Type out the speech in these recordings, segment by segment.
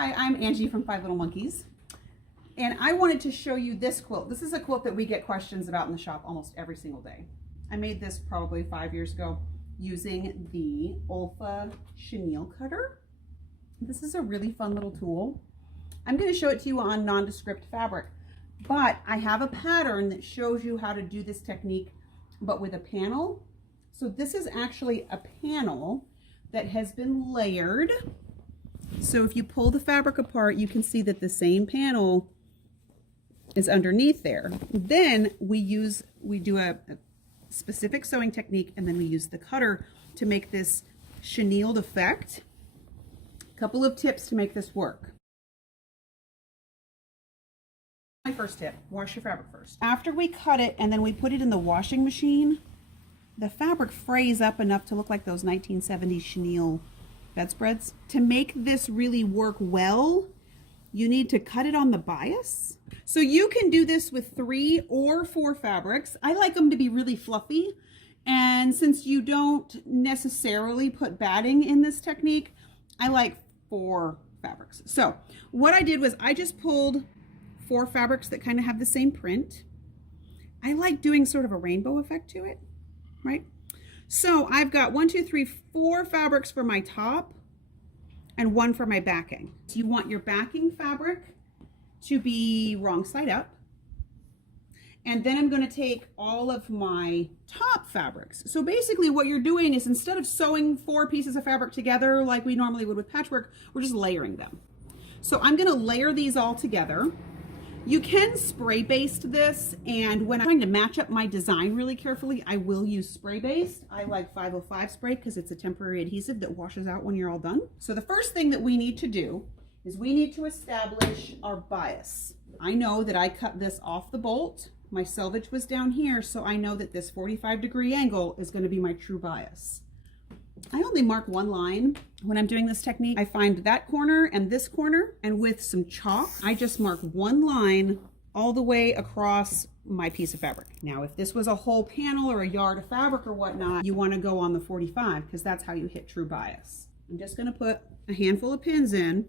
Hi, I'm Angie from Five Little Monkeys, and I wanted to show you this quilt. This is a quilt that we get questions about in the shop almost every single day. I made this probably 5 years ago using the Olfa chenille cutter. This is a really fun little tool. I'm going to show it to you on nondescript fabric, but I have a pattern that shows you how to do this technique, but with a panel. So this is actually a panel that has been layered. So if you pull the fabric apart, you can see that the same panel is underneath there. Then we do a specific sewing technique, and then we use the cutter to make this chenilled effect. A couple of tips to make this work. My first tip, wash your fabric first. After we cut it and then we put it in the washing machine, the fabric frays up enough to look like those 1970s chenille bedspreads. To make this really work well, you need to cut it on the bias. So you can do this with 3 or 4 fabrics. I like them to be really fluffy. And since you don't necessarily put batting in this technique, I like 4 fabrics. So what I did was I just pulled 4 fabrics that kind of have the same print. I like doing sort of a rainbow effect to it, right? So I've got 4 fabrics for my top and 1 for my backing. So you want your backing fabric to be wrong side up. And then I'm going to take all of my top fabrics. So basically what you're doing is, instead of sewing 4 pieces of fabric together like we normally would with patchwork, we're just layering them. So I'm going to layer these all together. You can spray baste this, and when I'm trying to match up my design really carefully, I will use spray baste. I like 505 spray because it's a temporary adhesive that washes out when you're all done. So the first thing that we need to do is we need to establish our bias. I know that I cut this off the bolt. My selvage was down here, so I know that this 45-degree angle is going to be my true bias. I only mark 1 line when I'm doing this technique. I find that corner and this corner, and with some chalk, I just mark 1 line all the way across my piece of fabric. Now, if this was a whole panel or a yard of fabric or whatnot, you want to go on the 45 because that's how you hit true bias. I'm just going to put a handful of pins in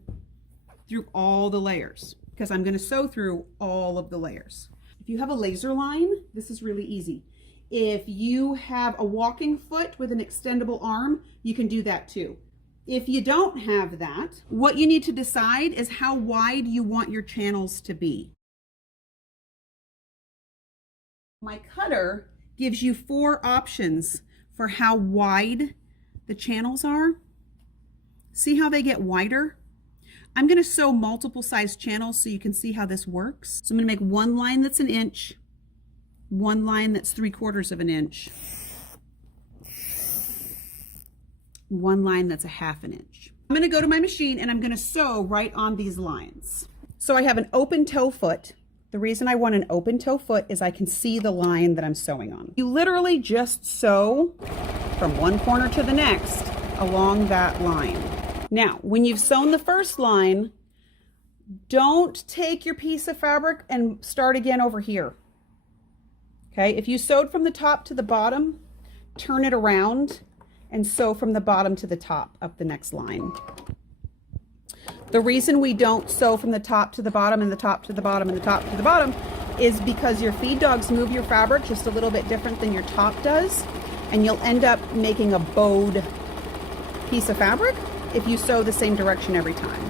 through all the layers because I'm going to sew through all of the layers. If you have a laser line, this is really easy. If you have a walking foot with an extendable arm, you can do that too. If you don't have that, what you need to decide is how wide you want your channels to be. My cutter gives you 4 options for how wide the channels are. See how they get wider? I'm going to sew multiple size channels so you can see how this works. So I'm going to make 1 line that's 1 inch, 1 line that's 3/4 of an inch, 1 line that's 1/2 inch. I'm going to go to my machine and I'm going to sew right on these lines. So I have an open toe foot. The reason I want an open toe foot is I can see the line that I'm sewing on. You literally just sew from one corner to the next along that line. Now, when you've sewn the first line, don't take your piece of fabric and start again over here. Okay, if you sewed from the top to the bottom, turn it around and sew from the bottom to the top up the next line. The reason we don't sew from the top to the bottom and the top to the bottom and the top to the bottom is because your feed dogs move your fabric just a little bit different than your top does, and you'll end up making a bowed piece of fabric if you sew the same direction every time.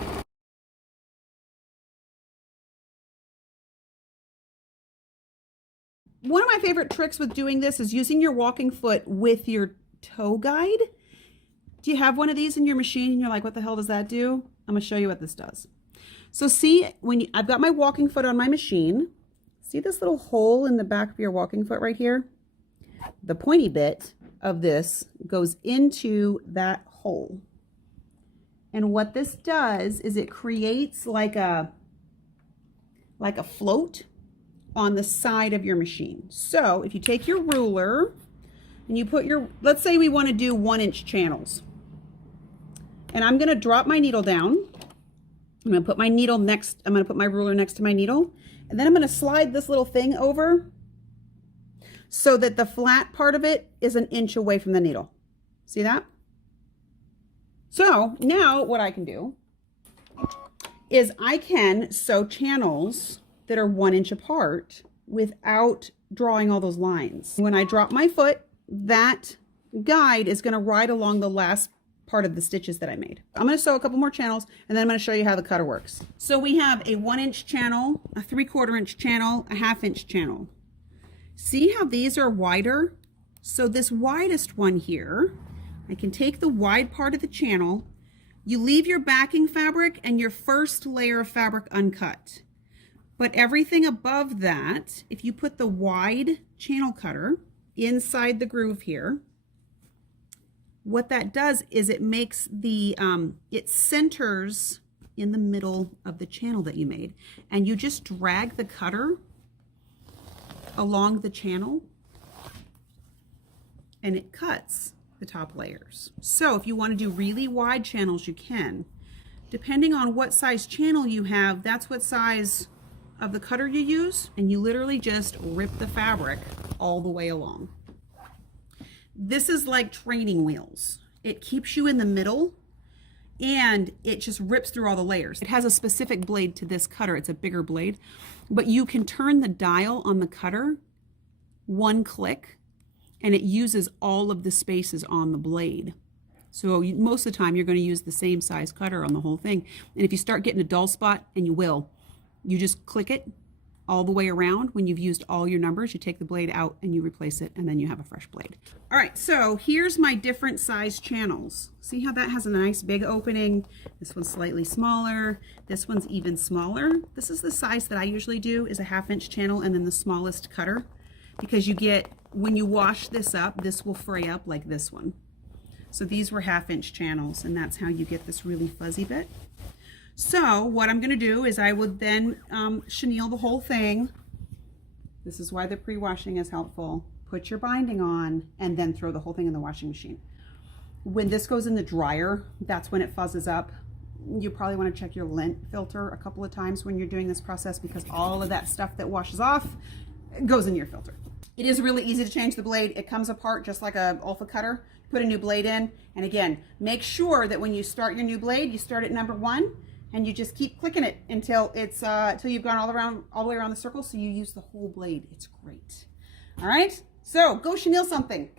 One of my favorite tricks with doing this is using your walking foot with your toe guide. Do you have one of these in your machine and you're like, what the hell does that do? I'm going to show you what this does. So see, I've got my walking foot on my machine. See this little hole in the back of your walking foot right here? The pointy bit of this goes into that hole. And what this does is it creates like a float on the side of your machine. So if you take your ruler and you put let's say we want to do 1-inch channels. And I'm going to drop my needle down. I'm going to put my ruler next to my needle. And then I'm going to slide this little thing over so that the flat part of it is 1 inch away from the needle. See that? So now what I can do is I can sew channels that are 1 inch apart without drawing all those lines. When I drop my foot, that guide is going to ride along the last part of the stitches that I made. I'm going to sew a couple more channels and then I'm going to show you how the cutter works. So we have a 1 inch channel, a 3/4 inch channel, a 1/2 inch channel. See how these are wider? So this widest one here, I can take the wide part of the channel. You leave your backing fabric and your first layer of fabric uncut. But everything above that, if you put the wide channel cutter inside the groove here, what that does is it makes the, it centers in the middle of the channel that you made. And you just drag the cutter along the channel and it cuts the top layers. So if you want to do really wide channels, you can. Depending on what size channel you have, that's what size of the cutter you use, and you literally just rip the fabric all the way along. This is like training wheels. It keeps you in the middle and it just rips through all the layers. It has a specific blade to this cutter. It's a bigger blade, but you can turn the dial on the cutter 1 click and it uses all of the spaces on the blade. So most of the time you're going to use the same size cutter on the whole thing. And if you start getting a dull spot, and you will, you just click it all the way around. When you've used all your numbers, you take the blade out and you replace it, and then you have a fresh blade. All right, so here's my different size channels. See how that has a nice big opening? This one's slightly smaller. This one's even smaller. This is the size that I usually do, is a 1/2 inch channel and then the smallest cutter, because you get, when you wash this up, this will fray up like this one. So these were 1/2 inch channels, and that's how you get this really fuzzy bit. So what I'm going to do is I would then chenille the whole thing. This is why the pre-washing is helpful. Put your binding on and then throw the whole thing in the washing machine. When this goes in the dryer, that's when it fuzzes up. You probably want to check your lint filter a couple of times when you're doing this process, because all of that stuff that washes off goes in your filter. It is really easy to change the blade. It comes apart just like a Olfa cutter. Put a new blade in, and again, make sure that when you start your new blade, you start at number 1, and you just keep clicking it until it's until you've gone all the way around the circle, so you use the whole blade. It's great. All right, so go chenille something.